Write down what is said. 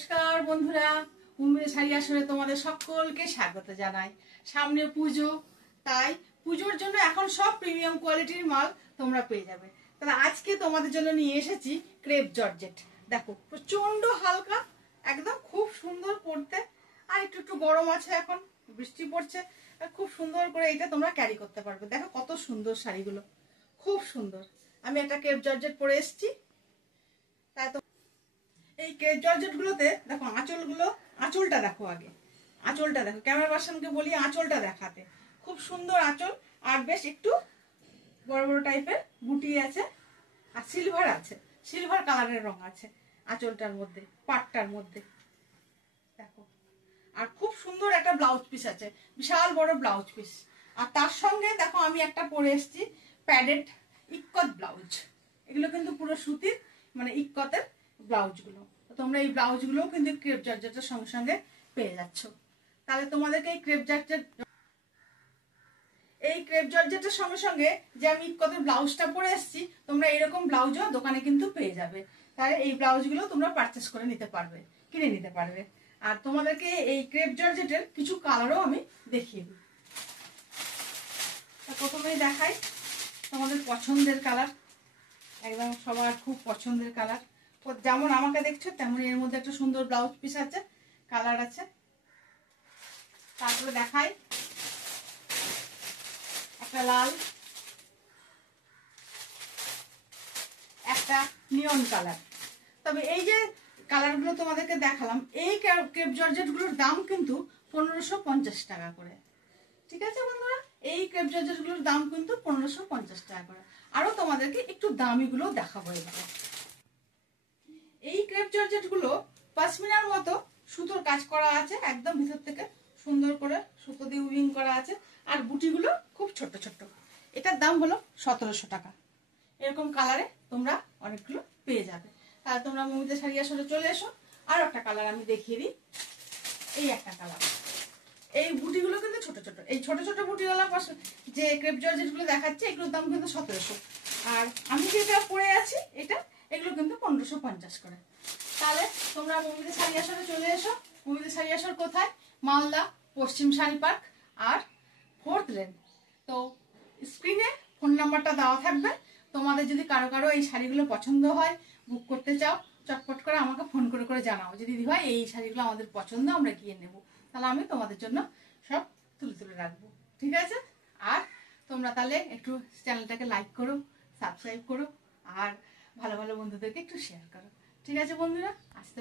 নমস্কার বন্ধুরা, উম্মে শাড়ি আসরে তোমাদের সকলকে স্বাগত জানাই। সামনে পুজো, তাই পুজোর জন্য এখন সব প্রিমিয়াম কোয়ালিটির মাল তোমরা পেয়ে যাবে। তাহলে আজকে তোমাদের জন্য নিয়ে এসেছি ক্রেপ জর্জেট। দেখো প্রচন্ড হালকা, একদম খুব সুন্দর পরতে, আর একটু একটু গরম আছে, এখন বৃষ্টি পড়ছে, খুব সুন্দর করে এটা তোমরা ক্যারি করতে পারবে। দেখো কত সুন্দর শাড়িগুলো, খুব সুন্দর। আমি একটা ক্রেপ জর্জেট পরে এসেছি। তাই তো এই ক্রেপ জর্জেট গুলোতে দেখো আঁচলটা দেখো, আগে আঁচলটা দেখো। ক্যামেরা পার্সনকে বলি আঁচলটা দেখাতে। খুব সুন্দর আঁচল, আর বেশ একটু বড় বড় টাইপের বুটি আছে, আর সিলভার আছে, সিলভার কালারের রং আছে আঁচলটার মধ্যে, পাটটার মধ্যে দেখো। আর খুব সুন্দর একটা ব্লাউজ পিস আছে, বিশাল বড় ব্লাউজ পিস। আর তার সঙ্গে দেখো আমি একটা পরে এসেছি প্যাডেড ইক্কত ব্লাউজ। এগুলো কিন্তু পুরো সুতির, মানে ইক্কতের ব্লাউজগুলো। তোমরা এই ব্লাউজগুলোও কিন্তু ক্রেপ জর্জেটের সঙ্গে সঙ্গে পেয়ে যাচ্ছ। তাহলে তোমাদেরকে এই ক্রেপ জর্জেটের সঙ্গে সঙ্গে যে আমি ইক্কতের ব্লাউজটা পরে এসেছি, তোমরা এরকম ব্লাউজও দোকানে কিন্তু পেয়ে যাবে। তাহলে এই ব্লাউজগুলো তোমরা পারচেস করে নিতে পারবে, কিনে নিতে পারবে। আর তোমাদেরকে এই ক্রেপ জর্জেটের কিছু কালারও আমি দেখিয়ে দিই। প্রথমেই দেখাই তোমাদের পছন্দের কালার, একদম সবার খুব পছন্দের কালার। যেমন আমাকে দেখছো তেমন এর মধ্যে একটা সুন্দর ব্লাউজ পিস আছে, কালার আছে। তারপরে দেখাই একটা লাল, একটা নিয়ন কালার। তবে এই যে কালারগুলো তোমাদেরকে দেখালাম, এই ক্রেপ জর্জেটগুলোর দাম কিন্তু 1550 টাকা করে। ঠিক আছে বন্ধুরা, এই ক্রেপ জর্জেটগুলোর দাম কিন্তু 1550 টাকা করে। আরো তোমাদেরকে একটু দামিগুলো দেখাবো এবারে। এই ক্রেপ জর্জেটগুলো পশমিনার মতো সুতোর কাজ করা আছে, একদম ভিতর থেকে সুন্দর করে সুতো দিয়ে উইভিং করা আছে। আর বুটিগুলো খুব ছোট ছোট। এটার দাম হলো 1700 টাকা। এরকম কালারে তোমরা অনেকগুলো পেয়ে যাবে। তাহলে তোমরা মমিতা শাড়ি আসলে চলে এসো। আর একটা কালার আমি দেখিয়ে দিই, এই একটা কালার। এই বুটিগুলো কিন্তু ছোট ছোট, এই ছোট ছোট বুটিওয়ালা যে ক্রেপ জর্জেটগুলো দেখাচ্ছে, এগুলোর দাম কিন্তু 1700। আর আমি যেটা পরে আছি এটা, এগুলো কিন্তু 1550 করে। তাহলে তোমরা মমিতা শাড়ি আসরে চলে এসো। মমিতা শাড়ি আসর কোথায়? মালদা পশ্চিম শাড়ি পার্ক আর 4th লেন। তো স্ক্রিনে ফোন নাম্বারটা দেওয়া থাকবে। তোমাদের যদি কারো কারো এই শাড়িগুলো পছন্দ হয়, বুক করতে চাও, চটপট করে আমাকে ফোন করে করে জানাও যে দিদি ভাই এই শাড়িগুলো আমাদের পছন্দ, আমরা গিয়ে নেব। তাহলে আমি তোমাদের জন্য সব তুলে তুলে রাখবো। ঠিক আছে? আর তোমরা তাহলে একটু চ্যানেলটাকে লাইক করো, সাবস্ক্রাইব করো, আর ভালো ভালো বন্ধুদেরকে একটু শেয়ার করো। ঠিক আছে বন্ধুরা, আসতে